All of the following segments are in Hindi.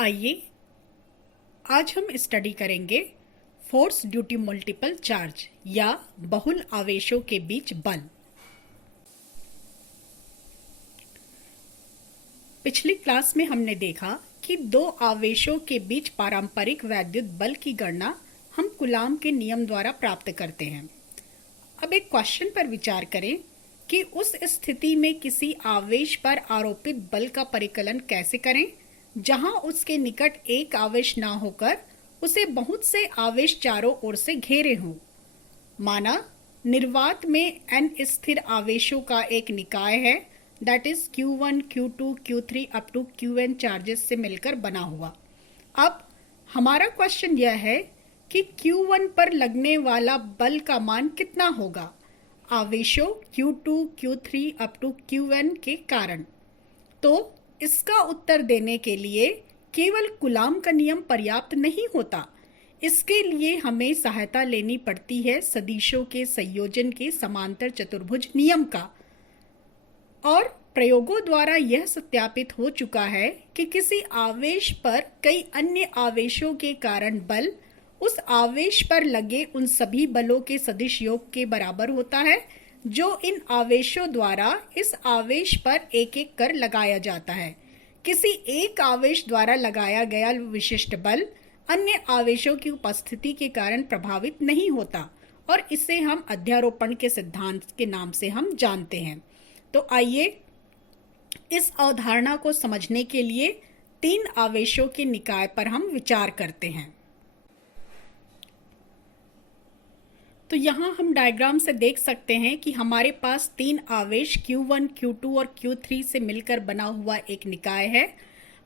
आइए आज हम स्टडी करेंगे force due to multiple charge या बहुल आवेशों के बीच बल। पिछली क्लास में हमने देखा कि दो आवेशों के बीच पारंपरिक वैद्युत बल की गणना हम कूलाम के नियम द्वारा प्राप्त करते हैं। अब एक क्वेश्चन पर विचार करें कि उस स्थिति में किसी आवेश पर आरोपित बल का परिकलन कैसे करें जहां उसके निकट एक आवेश ना होकर उसे बहुत से आवेश चारों ओर से घेरे हों। माना निर्वात में n स्थिर आवेशों का एक निकाय है, that is Q1, Q2, Q3 up to Qn charges से मिलकर बना हुआ। अब हमारा क्वेश्चन यह है कि Q1 पर लगने वाला बल का मान कितना होगा आवेशों Q2, Q3 up to Qn के कारण। तो इसका उत्तर देने के लिए केवल कूलाम का नियम पर्याप्त नहीं होता, इसके लिए हमें सहायता लेनी पड़ती है सदिशों के संयोजन के समांतर चतुर्भुज नियम का। और प्रयोगों द्वारा यह सत्यापित हो चुका है कि किसी आवेश पर कई अन्य आवेशों के कारण बल उस आवेश पर लगे उन सभी बलों के सदिश योग के बराबर होता है जो इन आवेशों द्वारा इस आवेश पर एक एक कर लगाया जाता है। किसी एक आवेश द्वारा लगाया गया विशिष्ट बल अन्य आवेशों की उपस्थिति के कारण प्रभावित नहीं होता और इसे हम अध्यारोपण के सिद्धांत के नाम से हम जानते हैं। तो आइए इस अवधारणा को समझने के लिए तीन आवेशों के निकाय पर हम विचार करते हैं। तो यहाँ हम डायग्राम से देख सकते हैं कि हमारे पास तीन आवेश Q1, Q2 और Q3 से मिलकर बना हुआ एक निकाय है।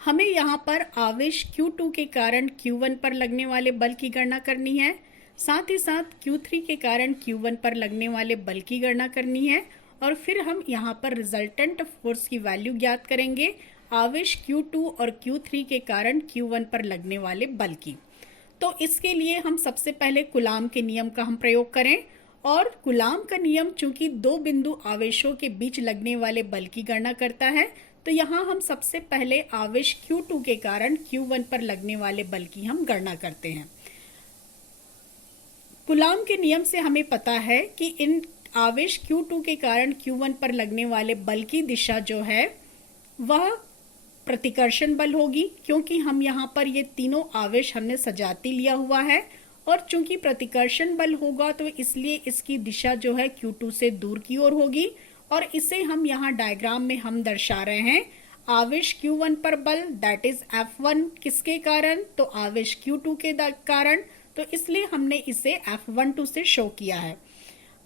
हमें यहाँ पर आवेश Q2 के कारण Q1 पर लगने वाले बल की गणना करनी है, साथ ही साथ Q3 के कारण Q1 पर लगने वाले बल की गणना करनी है और फिर हम यहाँ पर रिजल्टेंट फोर्स की वैल्यू ज्ञात करेंगे आवेश Q2 और Q3 के कारण Q1 पर लगने वाले बल की। तो इसके लिए हम सबसे पहले कूलाम के नियम का हम प्रयोग करें और कूलाम का नियम चूंकि दो बिंदु आवेशों के बीच लगने वाले बल की गणना करता है, तो यहाँ हम सबसे पहले आवेश Q2 के कारण Q1 पर लगने वाले बल की हम गणना करते हैं। कूलाम के नियम से हमें पता है कि इन आवेश Q2 के कारण Q1 पर लगने वाले बल की दिशा जो है वह प्रतिकर्षण बल होगी, क्योंकि हम यहाँ पर ये तीनों आवेश हमने सजाती लिया हुआ है और चूंकि प्रतिकर्षण बल होगा तो इसलिए इसकी दिशा जो है Q2 से दूर की ओर होगी और इसे हम यहाँ डायग्राम में हम दर्शा रहे हैं आवेश Q1 पर बल दैट इज F1 किसके कारण, तो आवेश Q2 के कारण, तो इसलिए हमने इसे F12 से शो किया है।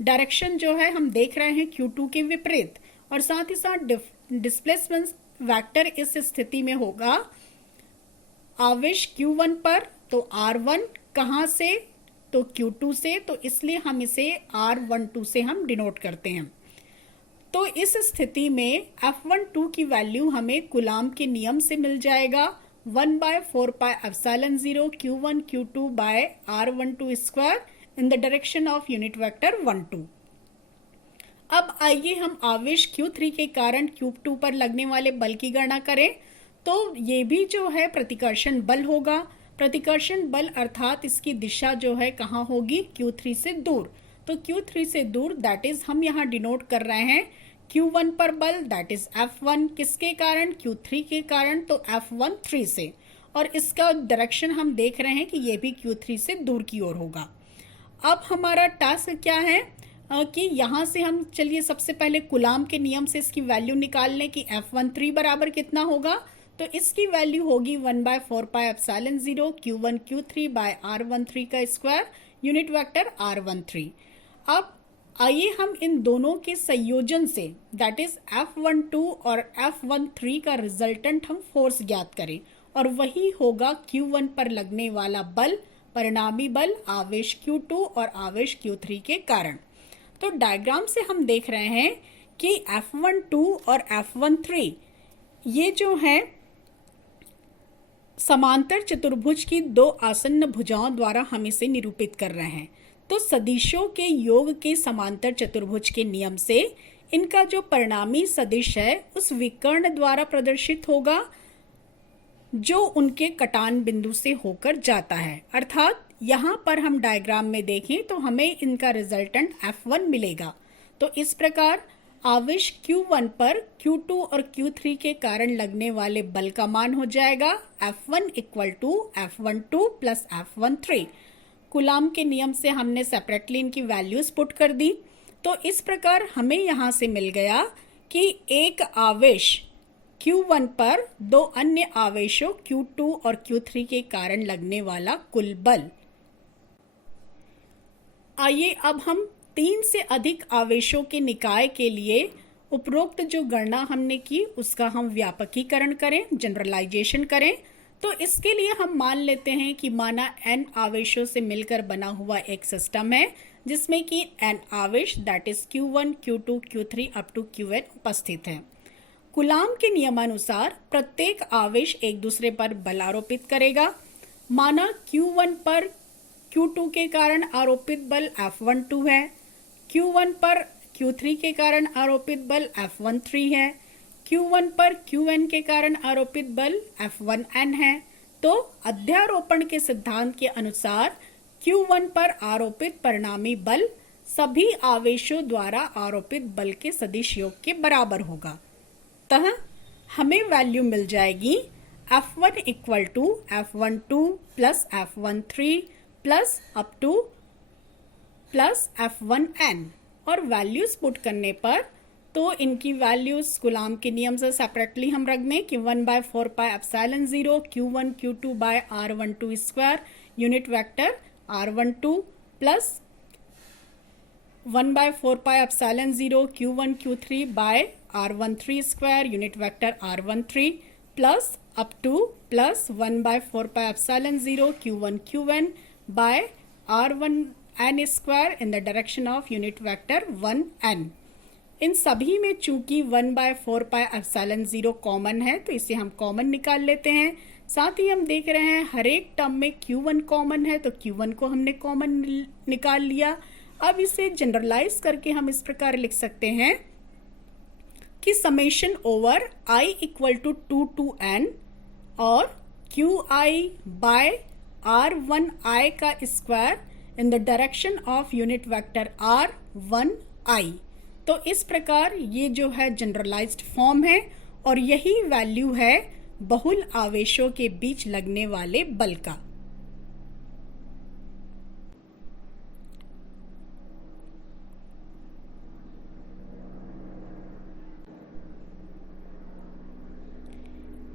डायरेक्शन जो है हम देख रहे हैं Q2 के विपरीत और साथ ही साथ डिस्प्लेसमेंट वेक्टर इस स्थिति में होगा आवेश Q1 पर, तो R1 कहां से, तो Q2 से, तो इसलिए हम इसे R12 से हम डिनोट करते हैं। तो इस स्थिति में F12 की वैल्यू हमें कूलाम के नियम से मिल जाएगा 1/4πε0 Q1 Q2 by R12 square in the direction of unit vector 1 2। अब आइए हम आवेश Q3 के कारण Q2 पर लगने वाले बल की गणना करें। तो ये भी जो है प्रतिकर्षण बल होगा। प्रतिकर्षण बल अर्थात इसकी दिशा जो है कहाँ होगी, Q3 से दूर। तो Q3 से दूर दैट इज हम यहाँ डिनोट कर रहे हैं Q1 पर बल दैट इज F1 किसके कारण, Q3 के कारण, तो F13 से, और इसका डायरेक्शन हम देख रहे हैं कि ये भी Q3 से दूर की ओर होगा। अब हमारा टास्क क्या है कि यहाँ से हम चलिए सबसे पहले कूलाम के नियम से इसकी वैल्यू निकाल लें कि F13 बराबर कितना होगा। तो इसकी वैल्यू होगी 1/4πε0 Q1 Q3 by R13 का स्क्वायर यूनिट वेक्टर R13। अब आइए हम इन दोनों के संयोजन से दैट इज F12 और F13 का रिजल्टेंट हम फोर्स ज्ञात करें और वही होगा Q1 पर लगने वाला बल, परिणामी बल आवेश Q2 और आवेश Q3 के कारण। तो डायग्राम से हम देख रहे हैं कि F12 और F13 ये जो है समांतर चतुर्भुज की दो आसन्न भुजाओं द्वारा हम इसे निरूपित कर रहे हैं। तो सदिशों के योग के समांतर चतुर्भुज के नियम से इनका जो परिणामी सदिश है उस विकर्ण द्वारा प्रदर्शित होगा जो उनके कटान बिंदु से होकर जाता है। अर्थात यहाँ पर हम डायग्राम में देखें तो हमें इनका रिजल्टेंट F1 मिलेगा। तो इस प्रकार आवेश Q1 पर Q2 और Q3 के कारण लगने वाले बल का मान हो जाएगा F1 equal to F12 plus F13। Coulomb के नियम से हमने सेपरेटली इनकी वैल्यूज पुट कर दी। तो इस प्रकार हमें यहाँ से मिल गया कि एक आवेश Q1 पर दो अन्य आवेशों Q2 और Q3 के कारण लगने वाला कुल बल। आइए अब हम 3 से अधिक आवेशों के निकाय के लिए उपरोक्त जो गणना हमने की उसका हम व्यापकीकरण करें, जनरलाइजेशन करें। तो इसके लिए हम मान लेते हैं कि माना n आवेशों से मिलकर बना हुआ एक सिस्टम है जिसमें कि n आवेश that is Q1, Q2, Q3 up to Qn उपस्थित हैं। कूलाम के नियमानुसार प्रत्येक आवेश एक दूसरे पर बल आरोपित करेगा। माना Q1 पर Q2 के कारण आरोपित बल F12 है, Q1 पर Q3 के कारण आरोपित बल F13 है, Q1 पर Qn के कारण आरोपित बल F1n है। तो अध्यारोपण के सिद्धांत के अनुसार Q1 पर आरोपित परिणामी बल सभी आवेशों द्वारा आरोपित बल के सदिश योग के बराबर होगा। अतः हमें वैल्यू मिल जाएगी F1 equal to F12 plus F13 plus up to plus F1n। और वैल्यूज पुट करने पर तो इनकी वैल्यूज कूलाम के नियम से सेपरेटली हम रख दें कि 1/4 pi epsilon 0 Q1 Q2 by R12 square unit vector R12 plus 1/4 pi epsilon 0 Q1 Q3 by R13 square unit vector R13 plus up to plus 1/4 pi epsilon 0 Q1 Qn by R1n square in the direction of unit vector 1n। इन सभी में चूंकि 1/4 पाई एप्सिलॉन 0 कॉमन है तो इसे हम कॉमन निकाल लेते हैं। साथ ही हम देख रहे हैं हर एक टर्म में Q1 कॉमन है तो Q1 को हमने कॉमन निकाल लिया। अब इसे जनरलाइज करके हम इस प्रकार लिख सकते हैं कि summation over I equal to 2 to n और Qi बाय R1i का square in the direction of unit vector R1i। तो इस प्रकार ये जो है जनरलाइज्ड फॉर्म है और यही वैल्यू है बहुल आवेशों के बीच लगने वाले बल का।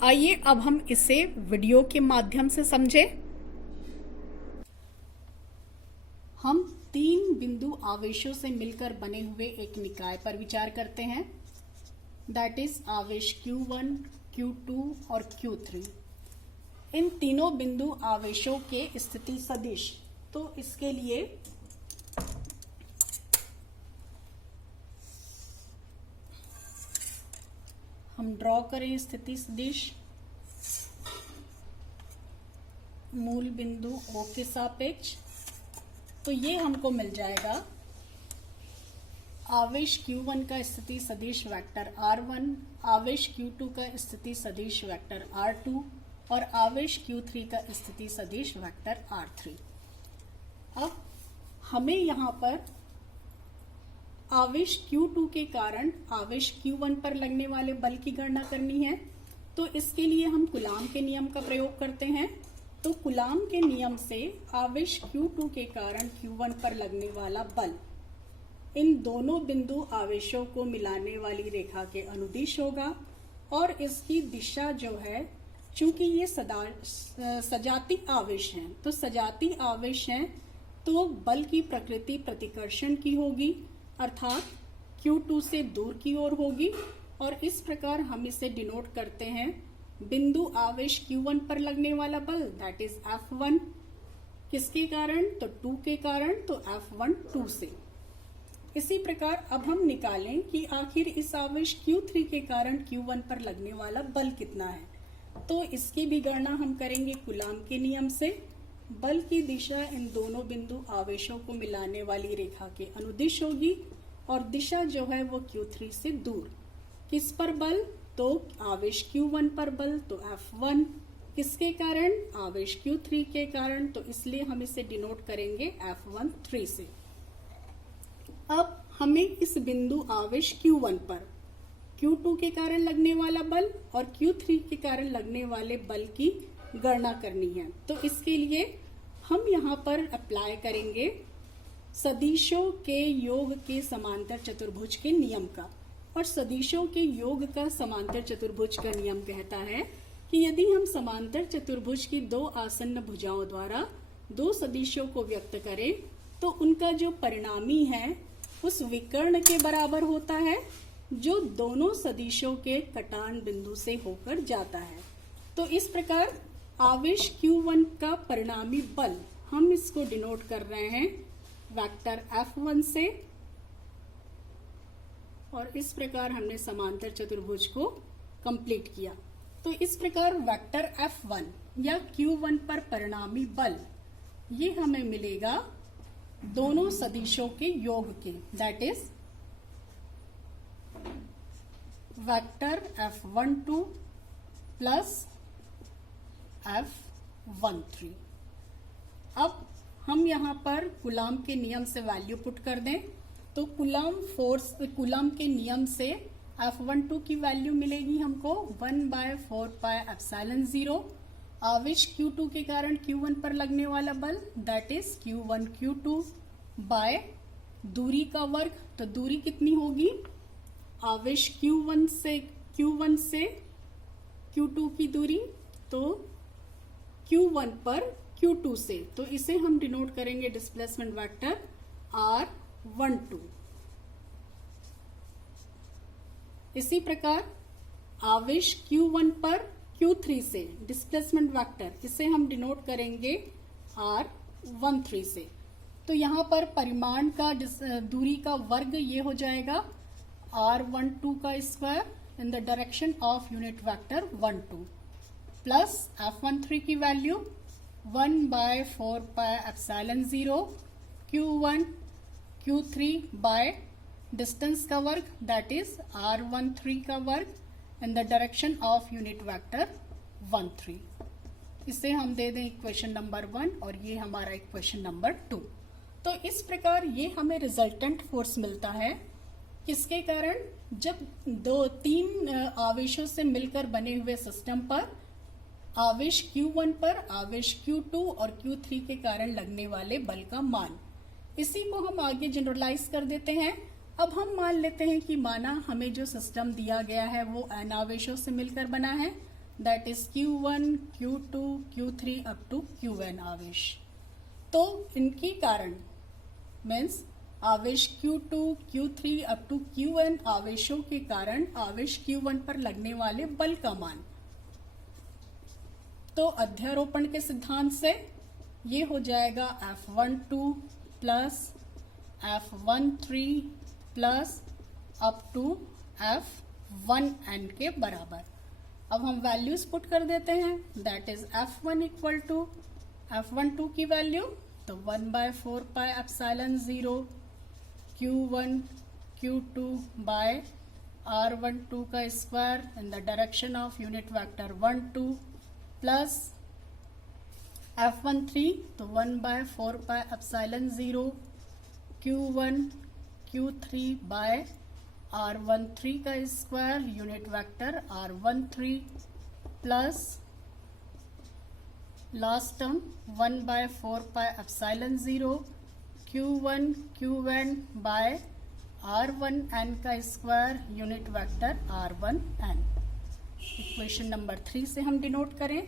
आइए अब हम इसे वीडियो के माध्यम से समझें। हम 3 बिंदु आवेशों से मिलकर बने हुए एक निकाय पर विचार करते हैं, दैट इज आवेश Q1, Q2 और Q3। इन तीनों बिंदु आवेशों के स्थिति सदिश। तो इसके लिए हम ड्रॉ करें स्थिति सदिश मूल बिंदु O के सापेक्ष। तो ये हमको मिल जाएगा आवेश Q1 का स्थिति सदिश वेक्टर R1, आवेश Q2 का स्थिति सदिश वेक्टर R2 और आवेश Q3 का स्थिति सदिश वेक्टर R3। अब हमें यहाँ पर आवेश Q2 के कारण आवेश Q1 पर लगने वाले बल की गणना करनी है। तो इसके लिए हम कूलाम के नियम का प्रयोग करते हैं। तो कूलाम के नियम से आवेश Q2 के कारण Q1 पर लगने वाला बल इन दोनों बिंदु आवेशों को मिलाने वाली रेखा के अनुदिश होगा और इसकी दिशा जो है, चूंकि ये सजाती आवेश हैं, तो सजाती आवेश हैं तो बल की प्रकृति प्रतिकर्षण की होगी, अर्थात Q2 से दूर की ओर होगी। और इस प्रकार हम इसे डिनोट करते हैं बिंदु आवेश Q1 पर लगने वाला बल दैट इज F1। किसके कारण? तो 2 के कारण, तो F1 2 से। इसी प्रकार अब हम निकालें कि आखिर इस आवेश Q3 के कारण Q1 पर लगने वाला बल कितना है। तो इसकी भी गणना हम करेंगे कूलाम के नियम से। बल की दिशा इन दोनों बिंदु आवेशों को मिलाने वाली रेखा के अनुदिश होगी और दिशा जो है वो Q3 से दूर। किस पर बल? तो आवेश Q1 पर बल, तो F1 किसके कारण? आवेश Q3 के कारण, तो इसलिए हम इसे डिनोट करेंगे F13 से। अब हमें इस बिंदु आवेश Q1 पर Q2 के कारण लगने वाला बल और Q3 के कारण लगने वाले बल की गणना करनी है। तो इसके लिए हम यहाँ पर अप्लाई करेंगे सदिशों के योग के समांतर चतुर्भुज के नियम का। और सदिशों के योग का समांतर चतुर्भुज का नियम कहता है कि यदि हम समांतर चतुर्भुज की दो आसन्न भुजाओं द्वारा दो सदिशों को व्यक्त करें तो उनका जो परिणामी है उस विकर्ण के बराबर होता है जो दोनों सदिशों के कटान बिंदु से होकर जाता है। तो इस प्रकार आवेश Q1 का परिणामी बल हम इसको डिनोट कर रहे हैं वेक्टर F1 से, और इस प्रकार हमने समांतर चतुर्भुज को कंप्लीट किया। तो इस प्रकार वेक्टर F1 या Q1 पर परिणामी बल ये हमें मिलेगा दोनों सदिशों के योग के, that is vector F12 plus F13। अब हम यहाँ पर कूलाम के नियम से वैल्यू पुट कर दें तो कूलाम के नियम से F12 की वैल्यू मिलेगी हमको 1/4πε0। आवेश Q2 के कारण Q1 पर लगने वाला बल that is Q1 Q2 bye दूरी का वर्ग। तो दूरी कितनी होगी? आवेश Q1 से Q2 की दूरी, तो Q1 पर Q2 से, तो इसे हम डिनोट करेंगे डिस्प्लेसमेंट वेक्टर R12। इसी प्रकार आवेश Q1 पर Q3 से डिस्प्लेसमेंट वेक्टर, इसे हम डिनोट करेंगे R13 से। तो यहाँ पर परिमाण का दूरी का वर्ग ये हो जाएगा R12 का square in the direction of unit vector 12 plus F13 की value 1/4πε0 Q1 Q3 by distance का वर्ग दैट इज R13 का वर्ग इन the direction of unit vector 13। इसे हम दे दें इक्वेशन नंबर 1 और ये हमारा इक्वेशन नंबर 2। तो इस प्रकार ये हमें रिजल्टेंट फोर्स मिलता है किसके कारण? जब तीन आवेशों से मिलकर बने हुए सिस्टम पर आवेश Q1 पर आवेश Q2 और Q3 के कारण लगने वाले बल का मान। इसी को हम आगे जनरलाइज कर देते हैं। अब हम मान लेते हैं कि माना हमें जो सिस्टम दिया गया है वो n आवेशों से मिलकर बना है that is Q1 Q2 Q3 up to Qn आवेश। तो इनके कारण मीन्स आवेश Q2 Q3 up to Qn आवेशों के कारण आवेश Q1 पर लगने वाले बल का मान। तो अध्यारोपण के सिद्धांत से ये हो जाएगा F12 plus F13 plus up to F1n के बराबर। अब हम वैल्यूज पुट कर देते हैं that is F1 equal to F12 की वैल्यू तो 1/4πε0 Q1 Q2 बाय R12 का square in the direction of unit vector 12 plus F13 तो 1/4πε0 Q1 Q3 बाय R13 का square unit vector R13 plus last term 1/4πε0 Q1 Qn by R1n का square unit vector R1n। Equation number 3 से हम डिनोट करें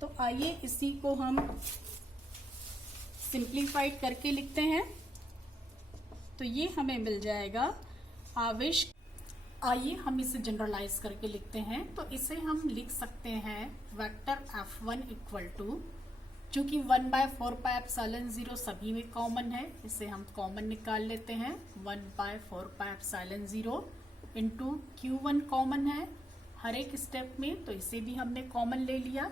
तो आइए इसी को हम सिंप्लीफाइड करके लिखते हैं। तो ये हमें मिल जाएगा आवेश। आइए हम इसे जनरलाइज करके लिखते हैं। तो इसे हम लिख सकते हैं वेक्टर F1 इक्वल टू, चूंकि 1/4πε0 सभी में कॉमन है, इसे हम कॉमन निकाल लेते हैं 1/4πε0 इंटू Q1 कॉमन है हर एक स्टेप में, तो इसे भी हमने कॉमन ले लिया।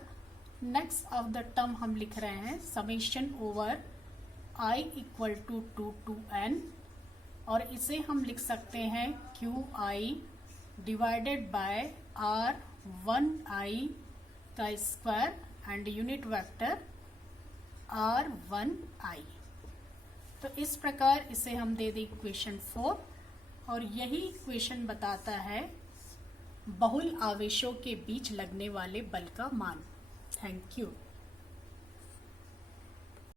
नेक्स्ट ऑफ द टर्म हम लिख रहे हैं summation over I equal to 2 to n, और इसे हम लिख सकते हैं QI डिवाइडेड बाय R1I का square and unit vector R1I। तो इस प्रकार इसे हम दे दें इक्वेशन 4, और यही इक्वेशन बताता है बहुल आवेशों के बीच लगने वाले बल का मान। Thank you.